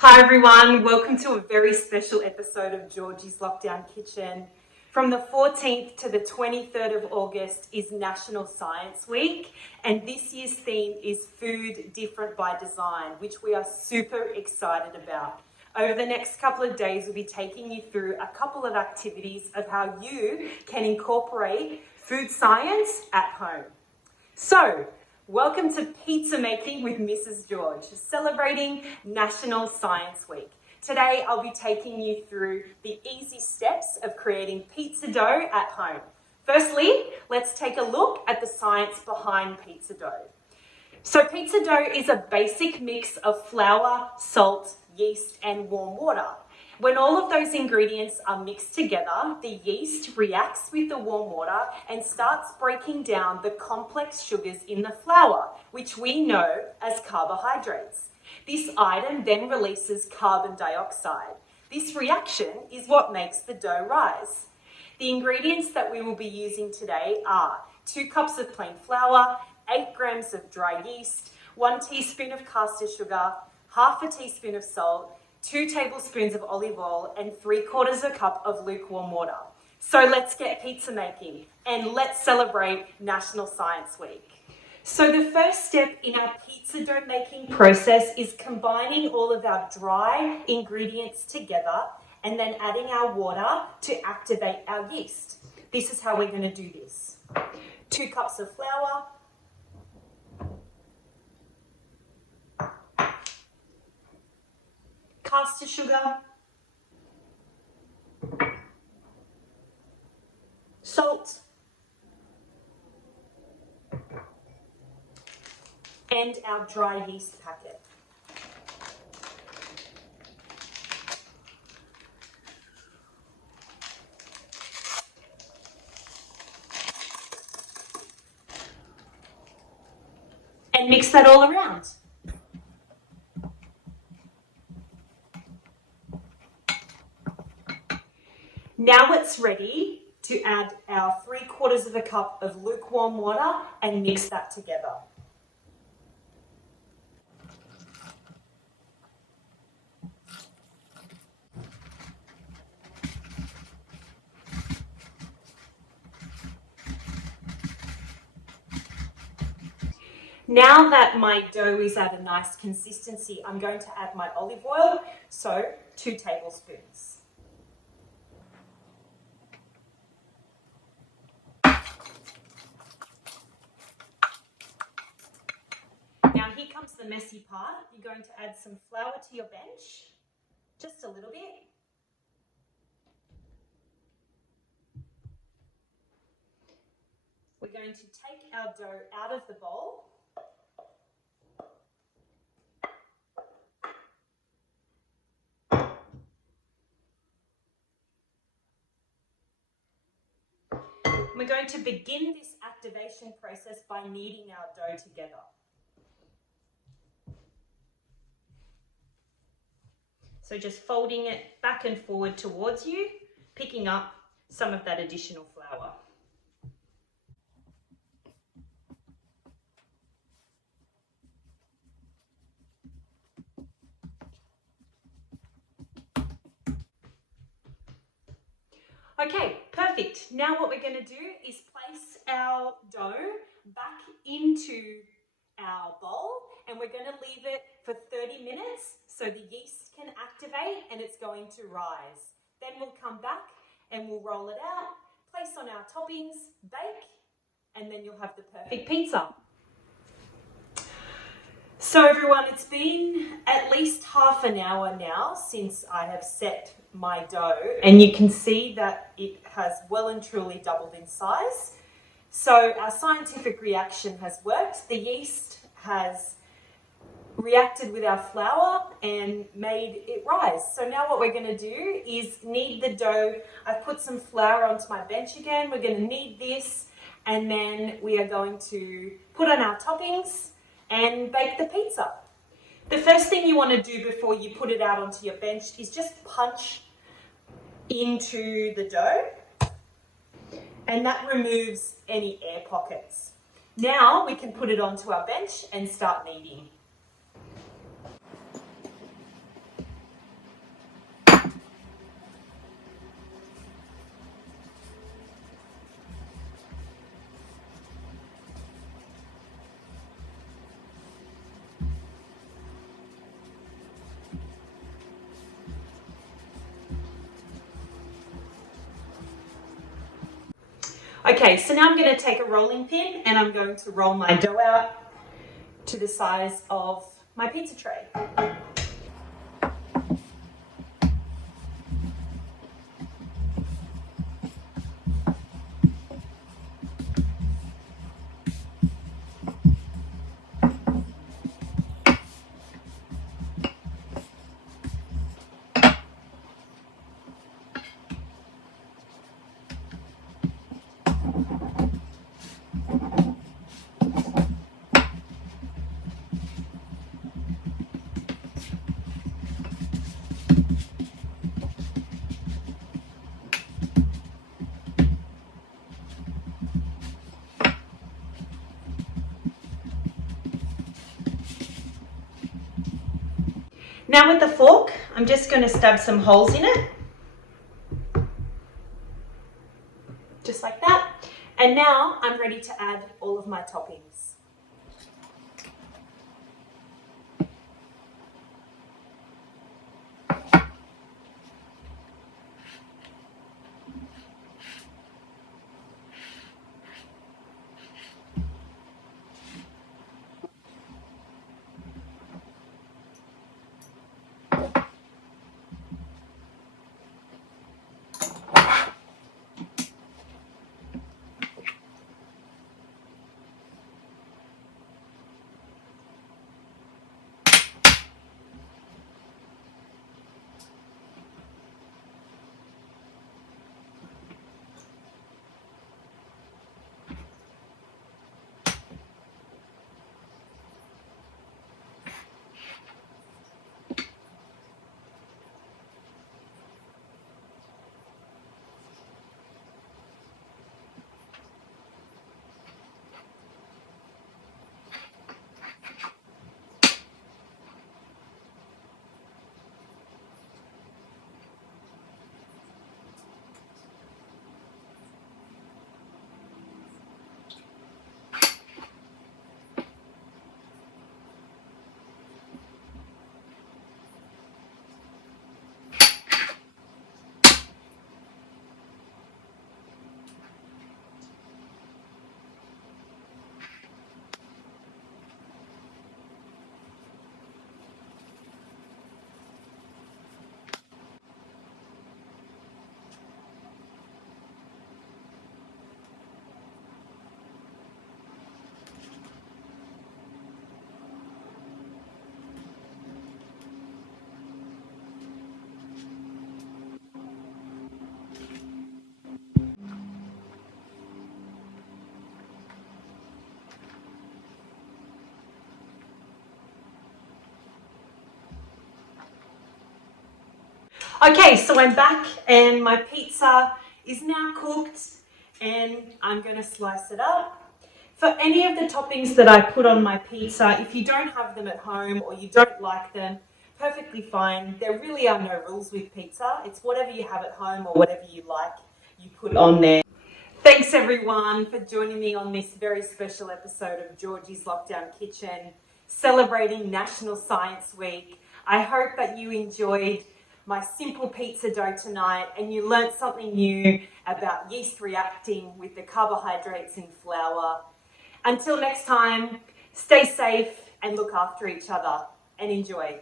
Hi everyone, welcome to a very special episode of Georgie's Lockdown Kitchen. From the 14th to the 23rd of August is National Science Week, and this year's theme is Food Different by Design, which we are super excited about. Over the next couple of days, we'll be taking you through a couple of activities of how you can incorporate food science at home. So, welcome to Pizza Making with Mrs. George, celebrating National Science Week. Today, I'll be taking you through the easy steps of creating pizza dough at home. Firstly, let's take a look at the science behind pizza dough. So pizza dough is a basic mix of flour, salt, yeast, and warm water. When all of those ingredients are mixed together, the yeast reacts with the warm water and starts breaking down the complex sugars in the flour, which we know as carbohydrates. This item then releases carbon dioxide. This reaction is what makes the dough rise. The ingredients that we will be using today are 2 cups of plain flour, 8 grams of dry yeast, 1 teaspoon of caster sugar, half a teaspoon of salt, 2 tablespoons of olive oil, and 3/4 cup of lukewarm water. So let's get pizza making and let's celebrate National Science Week. So the first step in our pizza dough making process is combining all of our dry ingredients together and then adding our water to activate our yeast. This is how we're going to do this. 2 cups of flour, caster sugar, salt, and our dry yeast packet. And mix that all around. Now it's ready to add our 3/4 cup of lukewarm water and mix that together. Now that my dough is at a nice consistency, I'm going to add my olive oil, so 2 tablespoons. Now here comes the messy part. You're going to add some flour to your bench, just a little bit. We're going to take our dough out of the bowl. We're going to begin this activation process by kneading our dough together. So just folding it back and forward towards you, picking up some of that additional flour. Okay, perfect. Now what we're going to do is place our dough back into our bowl, and we're going to leave it for 30 minutes so the yeast can activate and it's going to rise. Then we'll come back and we'll roll it out, place on our toppings, bake, and then you'll have the perfect pizza. So everyone, it's been at least half an hour now since I have set my dough, and you can see that it has well and truly doubled in size. So our scientific reaction has worked. The yeast has reacted with our flour and made it rise. So now what we're going to do is knead the dough. I've put some flour onto my bench again. We're going to knead this, and then we are going to put on our toppings and bake the pizza. The first thing you want to do before you put it out onto your bench is just punch into the dough, and that removes any air pockets. Now we can put it onto our bench and start kneading. Okay, so now I'm going to take a rolling pin and I'm going to roll my dough out to the size of my pizza tray. Now with the fork, I'm just going to stab some holes in it. Just like that. And now I'm ready to add all of my toppings. Okay, so I'm back and my pizza is now cooked and I'm going to slice it up. For any of the toppings that I put on my pizza, if you don't have them at home or you don't like them, perfectly fine. There really are no rules with pizza. It's whatever you have at home or whatever you like, you put on there. Thanks everyone for joining me on this very special episode of Georgie's Lockdown Kitchen, celebrating National Science Week. I hope that you enjoyed my simple pizza dough tonight and you learnt something new about yeast reacting with the carbohydrates in flour. Until next time, stay safe and look after each other and enjoy.